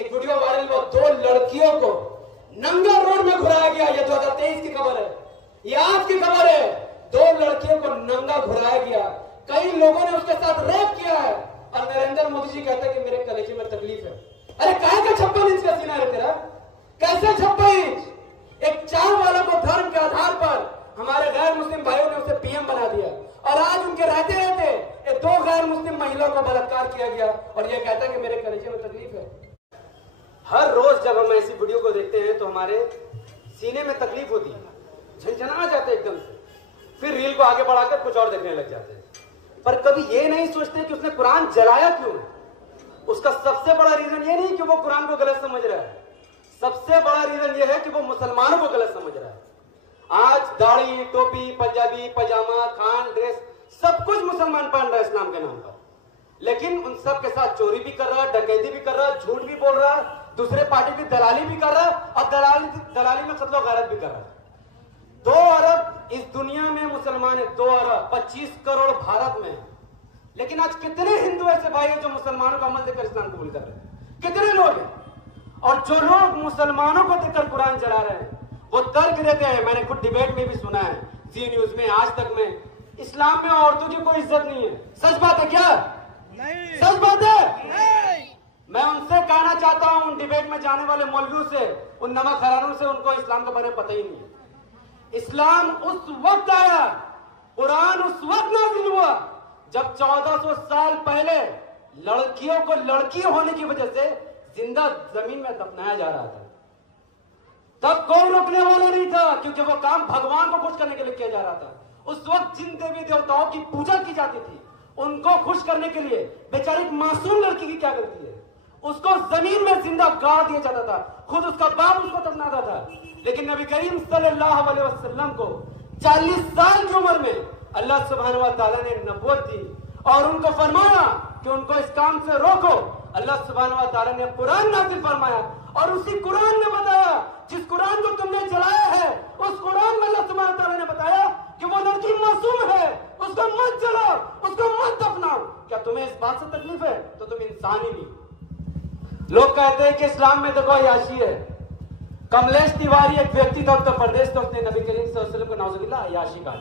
एक video viral हुआ, 2 लड़कियों को नंगा रोड में घुराया गया। ये 2023 की खबर है, ये आज की खबर है। 2 लड़कियों को नंगा घुराया गया, कई लोगों ने उसके साथ रेप किया है और नरेंद्र मोदी जी कहते हैं कि मेरे कलेजे में तकलीफ है। अरे काहे का 56 इंच का सीना है तेरा? कैसे 56 इंच? एक चार वाला को धर्म के आधार पर हमारे गैर मुस्लिम भाइयों ने उसे पीएम बना दिया और आज उनके रहते रहते 2 गैर मुस्लिम महिलाओं को बलात्कार किया गया और यह कहता है कि मेरे कलेजे में तकलीफ है। हर रोज जब हम ऐसी वीडियो को देखते हैं तो हमारे सीने में तकलीफ होती है, झंझना जाते एकदम से, फिर रील को आगे बढ़ाकर कुछ और देखने लग जाते हैं। पर कभी ये नहीं सोचते कि उसने कुरान जलाया क्यों। उसका सबसे बड़ा रीजन ये नहीं कि वो कुरान को गलत समझ रहा है, सबसे बड़ा रीजन ये है कि वो मुसलमानों को गलत समझ रहा है। आज दाढ़ी, टोपी, पंजाबी, पजामा, खान, ड्रेस सब कुछ मुसलमान पहन रहा है इस्लाम के नाम पर, लेकिन उन सब के साथ चोरी भी कर रहा है, डकैती भी कर रहा है, झूठ भी बोल रहा है, दूसरे पार्टी की दलाली भी कर रहा है और दलाली में कत्ल गारत भी कर रहा है। 2 अरब इस दुनिया में मुसलमान है, 2 अरब 25 करोड़ भारत में है। लेकिन आज कितने हिंदू ऐसे भाई हैं जो मुसलमानों का अमल देकर इस्लाम कबूल कर रहे हैं? कितने लोग हैं? और जो लोग मुसलमानों को देखकर कुरान जला रहे हैं वो तर्क देते हैं, मैंने खुद डिबेट में भी सुना है, जी न्यूज में, आज तक में, इस्लाम में औरतों की कोई इज्जत नहीं है। सच बात है क्या? नहीं। सच बात है? नहीं। मैं उनसे कहना चाहता हूं, उन डिबेट में जाने वाले मौलवियों से, उन नमक हरानों से, उनको इस्लाम के बारे में पता ही नहीं है। इस्लाम उस वक्त आया, कुरान उस वक्त नाज़िल हुआ जब 1400 साल पहले लड़कियों को लड़की होने की वजह से जिंदा जमीन में दफनाया जा रहा था। तब कोई रोकने वाला नहीं था, क्योंकि वो काम भगवान को खुश करने के लिए किया जा रहा था। उस वक्त जिन देवी देवताओं की पूजा की जाती थी उनको खुश करने के लिए बेचारी एक मासूम लड़की की क्या गलती है? उसको जमीन में जिंदा गाड़ दिया जाता था, खुद उसका बाप उसको दफनाता था। लेकिन नबी करीम सल्लल्लाहु अलैहि वसल्लम को 40 साल की उम्र में अल्लाह सुब्हानहू व तआला ने नबूवत दी और उनको फरमाया कि उनको इस काम से रोको। अल्लाह सुब्हानहू व तआला ने कुरान नाज़िल फरमाया और उसी कुरान ने बताया, जिस कुरान को तुमने जलाया है उस कुरान में अल्लाह सुब्हानहू व तआला ने बताया कि वो लड़की मासूम है, उसको मत जलाओ, उसको मत दफनाओ। क्या तुम्हें इस बात से तकलीफ है? तो तुम इंसान ही नहीं। लोग कहते हैं कि इस्लाम में देखो अय्याशी है। कमलेश तिवारी एक व्यक्ति था उत्तर प्रदेश का, उसने नबी करीम सल्लल्लाहु अलैहि वसल्लम को नाउजुबिल्लाह अय्याशी कहा।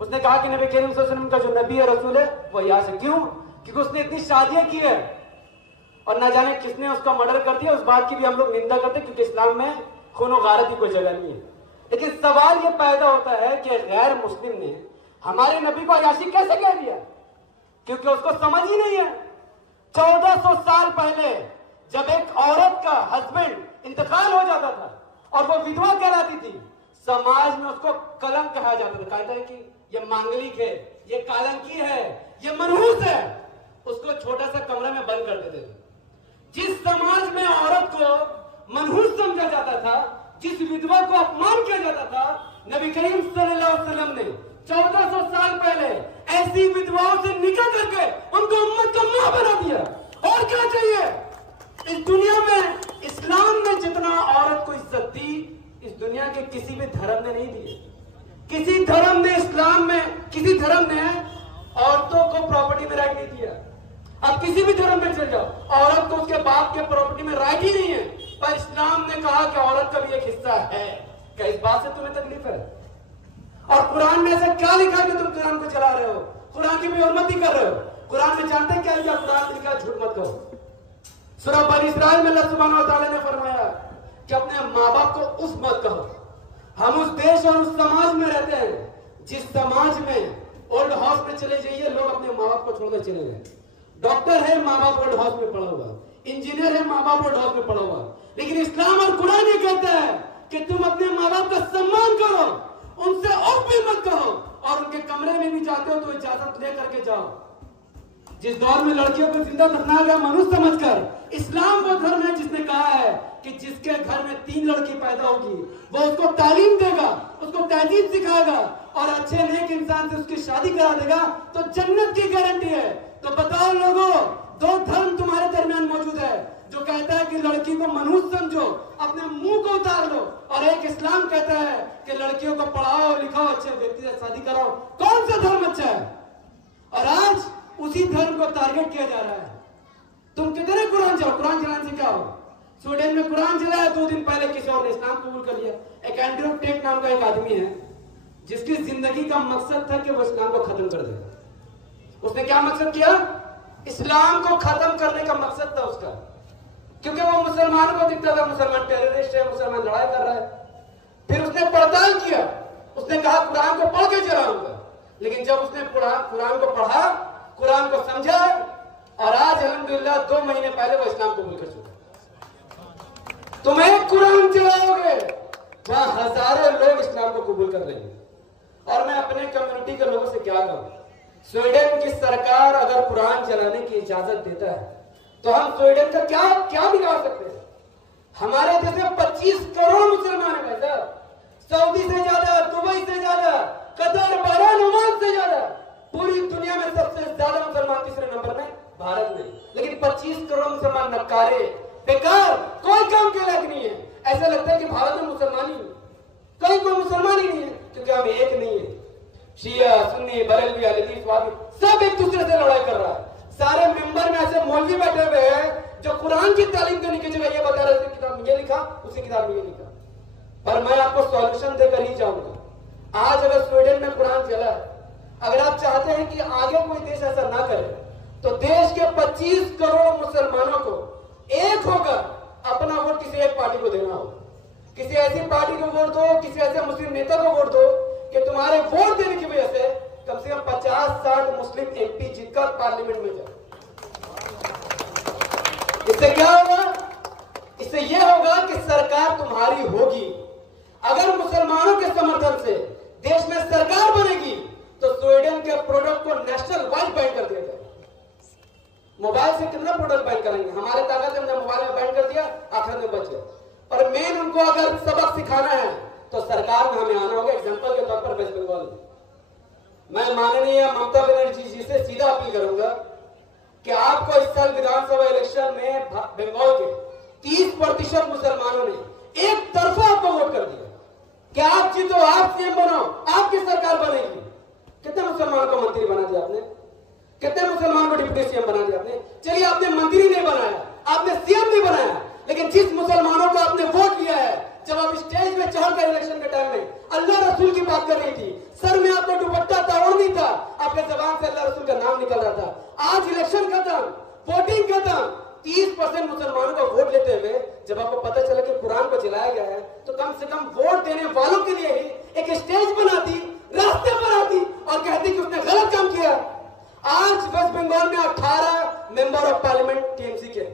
उसने कहा कि नबी करीम सल्लल्लाहु अलैहि वसल्लम का जो नबी है, रसूल है, वो अय्याश है। क्यों? क्योंकि उसने इतनी शादियां की है और ना जाने किसने उसका मर्डर कर दिया। उस बात की भी हम लोग निंदा करते हैं क्योंकि इस्लाम में खून गारत की कोई जगह नहीं है। लेकिन सवाल ये पैदा होता है कि गैर मुस्लिम ने हमारे नबी को अय्याशी कैसे कह दिया? क्योंकि उसको समझ ही नहीं है। 1400 साल पहले जब एक औरत का हस्बैंड इंतकाल हो जाता था और वो विधवा कहलाती थी, समाज में उसको कलंक कहा जाता था। कहता है कि ये मांगलिक है, ये कालंकी है, ये मनहूस है। उसको छोटा सा कमरे में बंद कर देते थे। जिस समाज में औरत को मनहूस समझा जाता था, जिस विधवा को अपमान किया जाता था, नबी करीम सल्लल्लाहु अलैहि वसल्लम ने 1400 साल पहले ऐसी विधवाओं से निकल करके उनको उम्मत का मां बना दिया। और क्या चाहिए? इस दुनिया में इस्लाम ने जितना औरत को इज्जत दी, इस दुनिया के किसी भी धर्म ने नहीं दी। किसी धर्म ने, इस्लाम में किसी धर्म ने औरतों को प्रॉपर्टी में राइट नहीं दिया। अब किसी भी धर्म में चल जाओ, औरत को उसके बाप के प्रॉपर्टी में राइट ही नहीं है। पर इस्लाम ने कहा कि औरत का भी एक हिस्सा है। क्या इस बात से तुम्हें तकलीफ है? और कुरान में ऐसा क्या लिखा है कि तुम कुरान को चला रहे हो, कुरान की भी उन्नति कर रहे हो? कुरान में जानते हैं क्या लिखा? कुरान में लिखा झूठ मत कहो। सूरह बनी इसराइल में अल्लाह सुब्हानहू व तआला ने फरमाया कि अपने माँ बाप को उस मत कहो। हम उस देश और उस समाज में रहते हैं जिस समाज में ओल्ड हाउस में चले जाइए, लोग अपने माँ बाप को छोड़कर चले गए। डॉक्टर है, माँ बाप ओल्ड हाउस में पढ़ा हुआ, इंजीनियर है, माँ बाप ओल्ड हाउस में पढ़ा हुआ। लेकिन इस्लाम और कुरान ये कहता है कि तुम अपने माँ बाप का सम्मान करो, उनसे उफ भी मत कहो, और उनके कमरे में भी जाते हो तो इजाजत ले करके जाओ। जिस दौर में लड़कियों को जिंदा दफनाया गया मनुष्य समझकर, इस्लाम वो धर्म है जिसने कहा है कि जिसके घर में 3 लड़की पैदा होगी वो उसको तालीम देगा, उसको तहजीब सिखाएगा और अच्छे नेक इंसान से उसकी शादी करा देगा तो जन्नत की गारंटी है। तो बताओ लोगों, 2 धर्म तुम्हारे दरमियान मौजूद है, जो कहता है कि लड़की को मनुष्य समझो, अपने मुंह को उतार लो, और एक इस्लाम कहता है कि लड़कियों को पढ़ाओ लिखाओ, अच्छे व्यक्ति से शादी कराओ। कौन सा धर्म अच्छा है? और आज उसी धर्म को टारगेट किया जा रहा है। तुम कितने कुरान जाओ, कुरान चलाने से क्या हो? स्वीडन में कुरान जलाया, 2 दिन पहले किसी और ने इस्लाम कबूल कर लिया। एक एंड्रयू टेट नाम का एक आदमी है जिसकी जिंदगी का मकसद था कि वो इस्लाम को खत्म कर दे। उसने क्या मकसद किया? इस्लाम को खत्म करने का मकसद था उसका, क्योंकि वो मुसलमानों को दिखता था मुसलमान टेररिस्ट है, मुसलमान लड़ाई कर रहा है। फिर उसने पड़ताल किया, उसने कहा कुरान को पढ़ के जलाऊंगा। लेकिन जब उसने कुरान को पढ़ा, कुरान को समझा, और आज अल्हम्दुलिल्लाह 2 महीने पहले वो इस्लाम कबूल कर चुका। तुम एक कुरान जलाओगे, वहां हजारों लोग इस्लाम को कबूल कर लेंगे। और मैं अपने कम्युनिटी के लोगों से क्या कहूं, स्वीडन की सरकार अगर कुरान जलाने की इजाजत देता है तो हम स्वीडन का क्या बिगाड़ सकते हैं? हमारे देश में 25 करोड़ मुसलमान है साहब, सऊदी से ज्यादा, दुबई से ज्यादा, कतर, बहरीन, ओमान से ज्यादा, पूरी दुनिया में सबसे ज्यादा मुसलमान तीसरे नंबर में भारत में। लेकिन 25 करोड़ मुसलमान नकारे, बेकार, कोई काम के लायक नहीं है। ऐसा लगता है कि भारत में मुसलमान ही कोई मुसलमान ही नहीं है, क्योंकि हम एक नहीं है। शिया, सुन्नी, बरेलवी, अहले वादी सब एक दूसरे से लड़ाई कर रहा है। सारे मेंबर में ऐसे मौलवी बैठे हुए हैं जो कुरान की तालीम देने की जगह ये बता रहे थे किताब में ये लिखा, उसी किताब में ये लिखा। पर मैं आपको सॉल्यूशन देकर ही जाऊंगा। आज अगर स्वीडन में कुरान जला, अगर आप चाहते हैं कि आगे कोई देश ऐसा ना करे, तो देश के 25 करोड़ मुसलमानों को एक होकर अपना वोट किसी एक पार्टी को देना होगा। किसी ऐसी पार्टी को वोट दो, किसी ऐसे मुस्लिम नेता को वोट दो कि तुम्हारे वोट देने की वजह से कम से कम 50-60 मुस्लिम एमपी जीतकर पार्लियामेंट में जाए। इससे क्या होगा? इससे यह होगा कि सरकार तुम्हारी होगी। अगर मुसलमानों के समर्थन से देश में सरकार बनेगी तो स्वीडन के प्रोडक्ट को नेशनल वाइड बैन कर दिया जाए। मोबाइल से कितना प्रोडक्ट बैन करेंगे? हमारे ताकत हमने मोबाइल में बैन कर दिया, आखिर में बच गया। पर मेन उनको अगर सबक सिखाना है तो सरकार में हमें आना होगा। एग्जांपल के तौर पर वेस्ट बंगाल में मैं माननीय ममता बनर्जी जी से सीधा अपील करूंगा कि आपको इस साल विधानसभा इलेक्शन में बंगाल के 30% मुसलमानों ने एक तरफा आपको वोट कर दिया कि आप जीतो, आप सीएम बनो, आपकी सरकार बनेगी। कितने मुसलमानों को मंत्री बना दिया आपने? कितने मुसलमानों को डिप्टी सीएम बना दिया आपने? चलिए आपने मंत्री नहीं बनाया, आपने सीएम नहीं बनाया, लेकिन जिस मुसलमानों को आपने वोट लिया है, जब आप स्टेज में चढ़कर इलेक्शन के टाइम में अल्लाह रसूल की बात कर रही थी, सर में आपका दुपट्टा तावड़ नहीं था, आपके जबान से अल्लाह रसूल का नाम निकल रहा था। आज इलेक्शन खत्म, वोटिंग खत्म, 30% मुसलमानों को वोट लेते हुए जब आपको पता चला कि कुरान को जलाया गया है, तो कम से कम वोट देने वालों के लिए ही एक स्टेज बनाती, रास्ते पर आती और कहती कि उसने गलत काम किया। आज वेस्ट बंगाल में 18 मेंबर ऑफ पार्लियामेंट टीएमसी के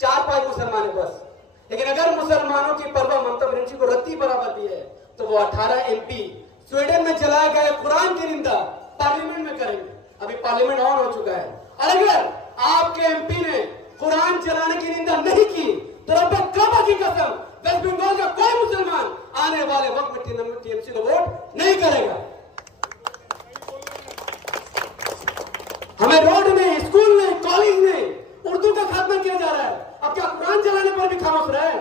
4-5 मुसलमान है बस। लेकिन अगर मुसलमानों की परवाह ममता बनर्जी को रत्ती बराबर दी है तो वो 18 एमपी स्वीडन में जलाया गया कुरान की निंदा पार्लियामेंट में करेंगे। अभी पार्लियामेंट ऑन हो चुका है, और अगर आपके एमपी ने कुरान जलाने की निंदा नहीं की तो रब्बे काबा की कसम वेस्ट बंगाल का कोई मुसलमान आने वाले वक्त में टीएमसी को वोट नहीं करेगा। हमें रोड में, स्कूल में, कॉलेज में उर्दू का खात्मा किया जा रहा है, अब क्या कुरान जलाने पर भी खामोश रहे?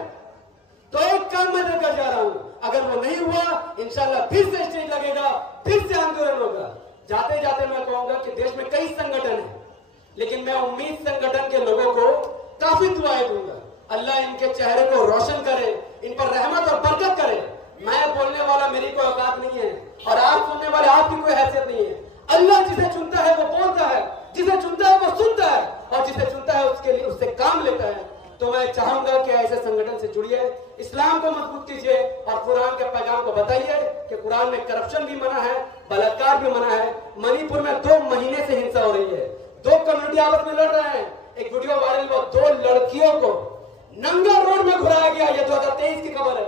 तो एक काम मैं देकर जा रहा हूं, अगर वो नहीं हुआ इंशाल्लाह फिर से स्टेज लगेगा, फिर से आंदोलन होगा। जाते जाते मैं कहूंगा कि देश में कई संगठन है, लेकिन मैं उम्मीद संगठन के लोगों को काफी दुआएं दूंगा, अल्लाह इनके चेहरे को रोशन करे, इन पर रहमत और बरकत करे। मैं बोलने वाला मेरी कोई औकात नहीं है और आप सुनने वाले आपकी कोई हैसियत नहीं है। अल्लाह जिसे चुनता है वो बोलता है, जिसे चुनता है वो सुनता है, और जिसे चुनता है उसके लिए उससे काम लेता है। तो मैं चाहूंगा कि ऐसे संगठन से जुड़िए, इस्लाम को मजबूत कीजिए और कुरान के पैगाम को बताइए कि कुरान में करप्शन भी मना है, बलात्कार भी मना है। मणिपुर में 2 महीने से हिंसा हो रही है, 2 कम्युनिटी आपस में लड़ रहे हैं। एक वीडियो वायरल हुआ, 2 लड़कियों को नंगा रोड में घुराया गया। ये 2023 की खबर है,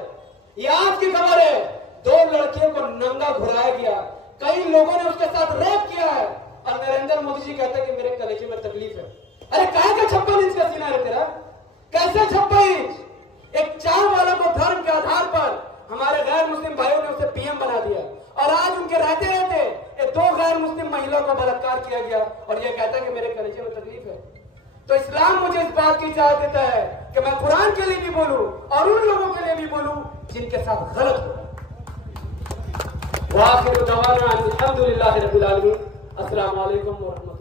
ये आज की खबर है। 2 लड़कियों को नंगा घुराया गया, कई लोगों ने उसके साथ रेप किया है, और नरेंद्र मोदी जी कहते हैं कि मेरे कलेजे में तकलीफ है। अरे काहे का 56 इंच का सीना है तेरा? कैसे 56 इंच? एक चाय वाला को धर्म के आधार पर हमारे गैर मुस्लिम भाइयों ने उसे पीएम बना दिया, और आज उनके रहते रहते ये 2 गैर मुस्लिम महिलाओं को बलात्कार किया गया, और ये कहता है कि मेरे कलेजे में तकलीफ है। तो इस्लाम मुझे इस बात की इजाजत देता है कि मैं कुरान के लिए भी बोलूं और उन लोगों के लिए भी बोलूं जिनके साथ गलत हो। वाखिर दवाना अल्हम्दुलिल्लाहि रब्बिल आलमीन। अस्सलाम वालेकुम व रहमतुल्लाह।